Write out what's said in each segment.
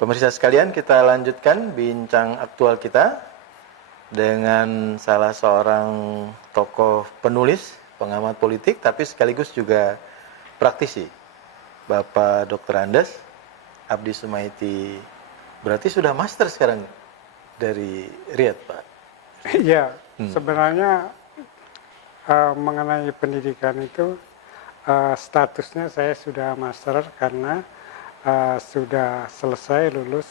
Pemirsa sekalian, kita lanjutkan bincang aktual kita dengan salah seorang tokoh penulis, pengamat politik, tapi sekaligus juga praktisi, Bapak Dr. Andes Abdi Sumaiti. Berarti sudah master sekarang dari Riyadh, Pak? Iya, sebenarnya mengenai pendidikan itu statusnya saya sudah master karena sudah selesai lulus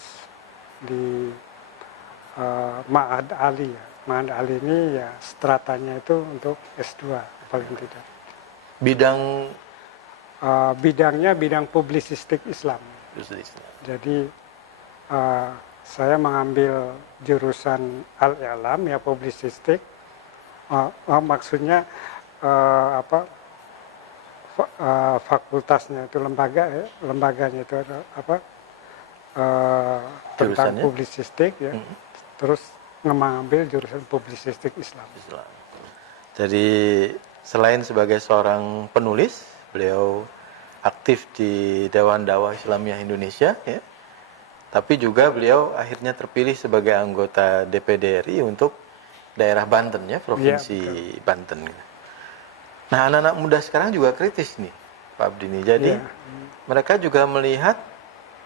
di Ma'had Ali. Ya. Ma'had Ali ini ya stratanya itu untuk S2 paling tidak. Bidangnya bidang publisistik Islam. Jadi saya mengambil jurusan Al-I'lam ya publisistik. Maksudnya fakultasnya itu lembaganya itu tentang publisistik ya. Terus mengambil jurusan publisistik Islam. Jadi selain sebagai seorang penulis, beliau aktif di Dewan Dakwah Islamiyah Indonesia ya. Tapi juga beliau akhirnya terpilih sebagai anggota DPD RI untuk daerah Banten ya, Provinsi Banten. Nah, anak-anak muda sekarang juga kritis nih, Pak Abdi nih. Jadi mereka juga melihat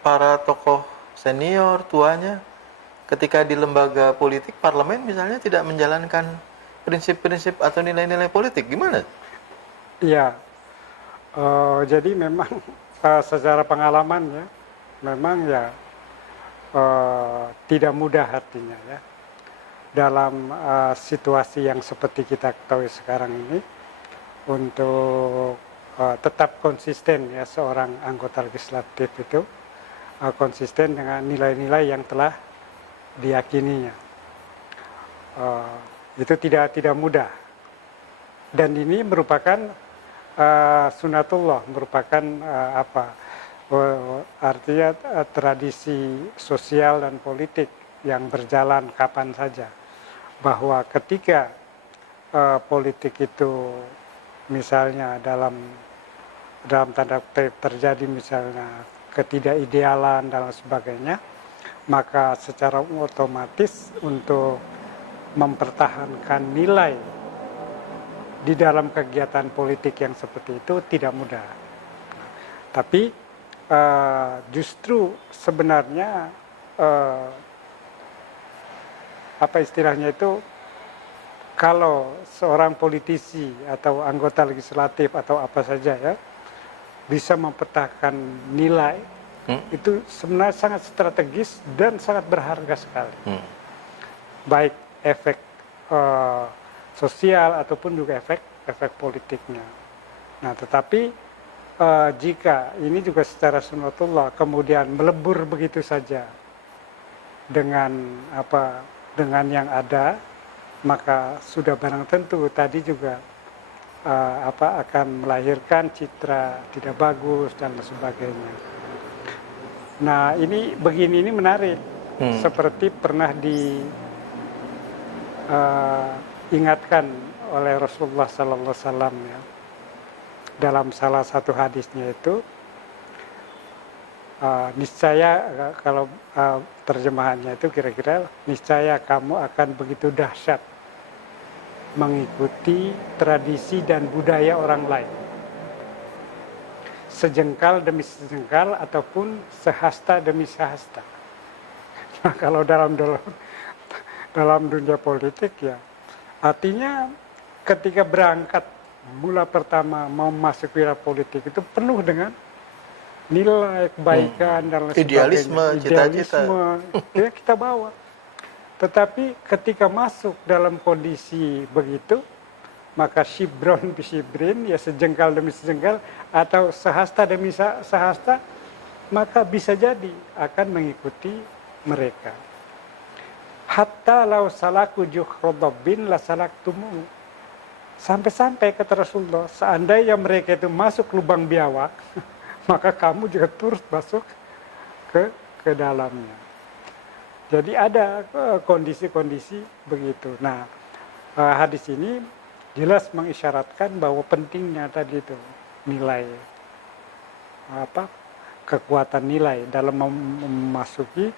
para tokoh senior tuanya ketika di lembaga politik, parlemen misalnya tidak menjalankan prinsip-prinsip atau nilai-nilai politik. Gimana? Iya, jadi memang secara pengalaman ya, memang ya tidak mudah artinya ya dalam situasi yang seperti kita ketahui sekarang ini untuk tetap konsisten ya seorang anggota legislatif itu konsisten dengan nilai-nilai yang telah diyakininya. Itu tidak mudah dan ini merupakan sunatullah, merupakan artinya tradisi sosial dan politik yang berjalan kapan saja, bahwa ketika politik itu misalnya dalam tanda kutip terjadi misalnya ketidakidealan dan sebagainya, maka secara otomatis untuk mempertahankan nilai di dalam kegiatan politik yang seperti itu tidak mudah. Tapi justru sebenarnya apa istilahnya itu, kalau seorang politisi atau anggota legislatif atau apa saja ya bisa mempertahankan nilai itu sebenarnya sangat strategis dan sangat berharga sekali. Baik efek sosial ataupun juga efek politiknya. Nah, tetapi jika ini juga secara sunatullah kemudian melebur begitu saja dengan yang ada, maka sudah barang tentu tadi juga akan melahirkan citra tidak bagus dan sebagainya. Nah, ini menarik. Seperti pernah diingatkan oleh Rasulullah sallallahu alaihi wasallam ya. Dalam salah satu hadisnya itu niscaya, kalau terjemahannya itu kira-kira niscaya kamu akan begitu dahsyat mengikuti tradisi dan budaya orang lain, sejengkal demi sejengkal ataupun sehasta demi sehasta. Nah, kalau dalam dunia politik ya artinya ketika berangkat mula pertama mau masuk wilayah politik itu penuh dengan nilai kebaikan dan sebagainya. Idealisme, ya kita bawa. Tetapi ketika masuk dalam kondisi begitu, maka shibron bisibrin, ya sejengkal demi sejengkal atau sehasta demi sehasta, maka bisa jadi akan mengikuti mereka. Hatta lau salaku juhrodobin la salaktumu. Sampai-sampai kata Rasulullah, seandainya mereka itu masuk lubang biawak, maka kamu juga turut masuk ke dalamnya. Jadi ada kondisi-kondisi begitu. Nah, hadis ini jelas mengisyaratkan bahwa pentingnya tadi itu nilai kekuatan nilai dalam memasuki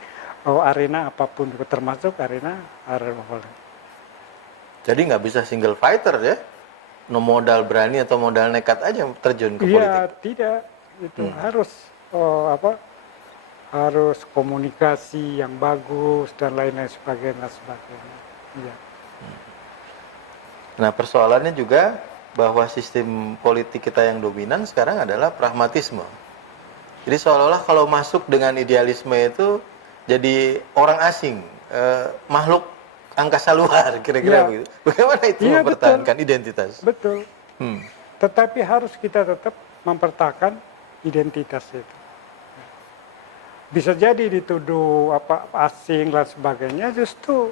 arena apapun, termasuk arena politik. Jadi nggak bisa single fighter ya? No modal berani atau modal nekat aja terjun ke politik. Iya, tidak. Itu harus harus komunikasi yang bagus dan lain-lain sebagainya. Iya. Nah, persoalannya juga bahwa sistem politik kita yang dominan sekarang adalah pragmatisme. Jadi seolah-olah kalau masuk dengan idealisme itu jadi orang asing, makhluk angkasa luar, kira-kira Ya. begitu. Bagaimana itu Iya, mempertahankan identitas? Betul. Tetapi harus kita tetap mempertahankan identitas itu. Bisa jadi dituduh asing dan sebagainya, justru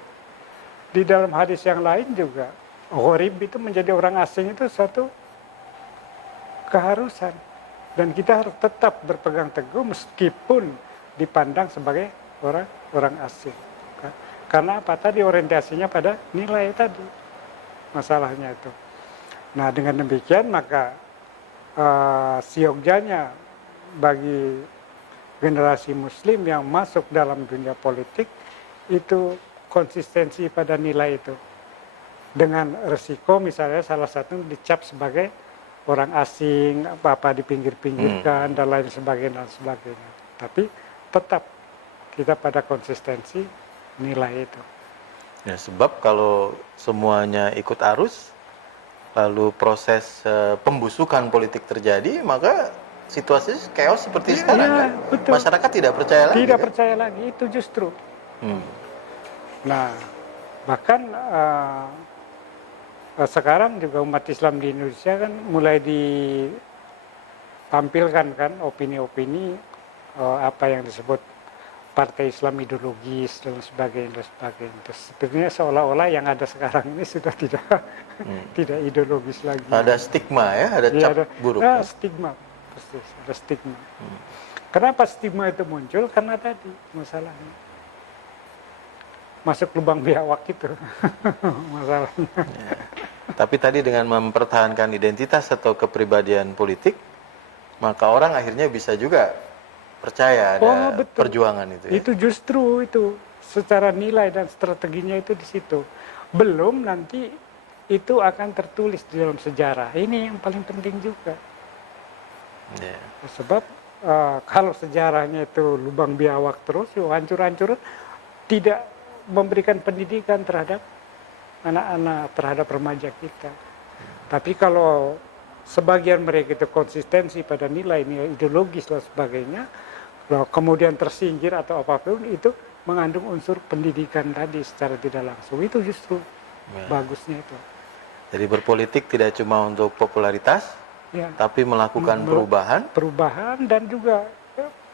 di dalam hadis yang lain juga gharib itu menjadi orang asing itu suatu keharusan, dan kita harus tetap berpegang teguh meskipun dipandang sebagai orang asing. Karena apa? Tadi orientasinya pada nilai tadi, masalahnya itu. Nah, dengan demikian maka siogjanya bagi generasi muslim yang masuk dalam dunia politik itu konsistensi pada nilai itu. Dengan resiko misalnya salah satu dicap sebagai orang asing, apa dipinggir-pinggirkan dan lain sebagainya. Tapi tetap kita pada konsistensi nilai itu. Ya, sebab kalau semuanya ikut arus, lalu proses pembusukan politik terjadi, maka situasi chaos seperti sekarang kan? Betul. Masyarakat tidak percaya lagi. Tidak percaya lagi, itu justru. Nah, bahkan sekarang juga umat Islam di Indonesia kan mulai ditampilkan kan opini-opini apa yang disebut partai Islam ideologis dan sebagainya. Terus sebenarnya seolah-olah yang ada sekarang ini sudah tidak ideologis lagi. Ada stigma ya, ada cap buruk. Nah, stigma, persis, ada stigma. Kenapa stigma itu muncul? Karena tadi masalahnya masuk lubang biawak itu masalahnya. Ya. Tapi tadi dengan mempertahankan identitas atau kepribadian politik, maka orang akhirnya bisa juga percaya ada perjuangan itu. Ya? Itu justru itu secara nilai dan strateginya itu di situ. Belum nanti itu akan tertulis di dalam sejarah. Ini yang paling penting juga. Yeah. Sebab kalau sejarahnya itu lubang biawak terus, hancur-hancur, tidak memberikan pendidikan terhadap anak-anak, terhadap remaja kita. Tapi kalau sebagian mereka itu konsistensi pada nilai-nilai ideologis dan sebagainya, kemudian tersingkir atau apapun, itu mengandung unsur pendidikan tadi secara tidak langsung. Itu justru bagusnya itu. Jadi berpolitik tidak cuma untuk popularitas, tapi melakukan perubahan dan juga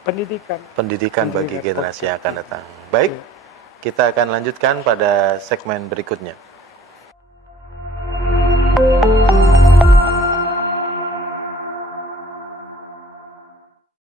pendidikan bagi generasi yang akan datang. Baik, kita akan lanjutkan pada segmen berikutnya.